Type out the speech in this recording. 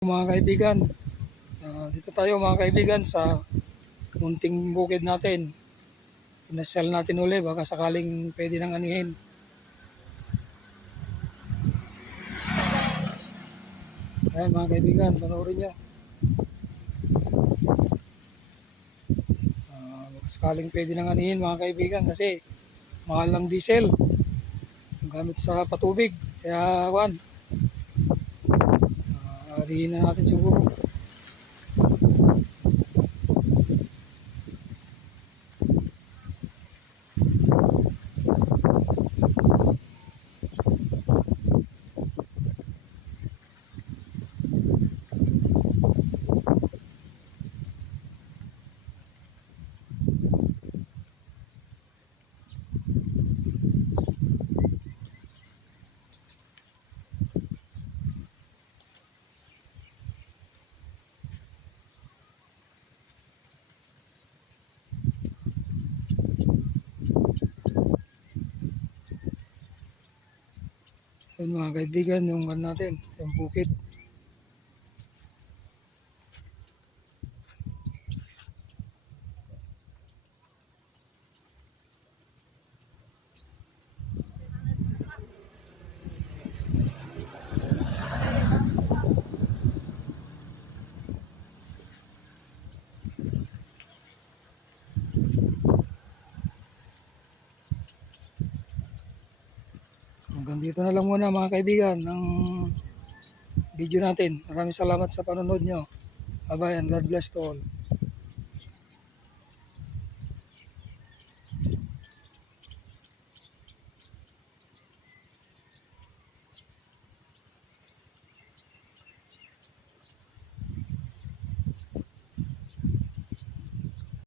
Mga kaibigan, dito tayo mga kaibigan sa munting bukid natin. Pinasyal natin uli, baka sakaling pwede nang anihin. Ayan mga kaibigan, panoorin nyo. Baka sakaling pwede nang anihin mga kaibigan kasi mahal ng diesel gamit sa patubig. Kaya anihin na natin siguro. Yun mga kaibigan, yung natin, yung bukid. Hanggang dito na lang muna mga kaibigan ng video natin. Maraming salamat sa panonood nyo. Bye bye and God bless to all.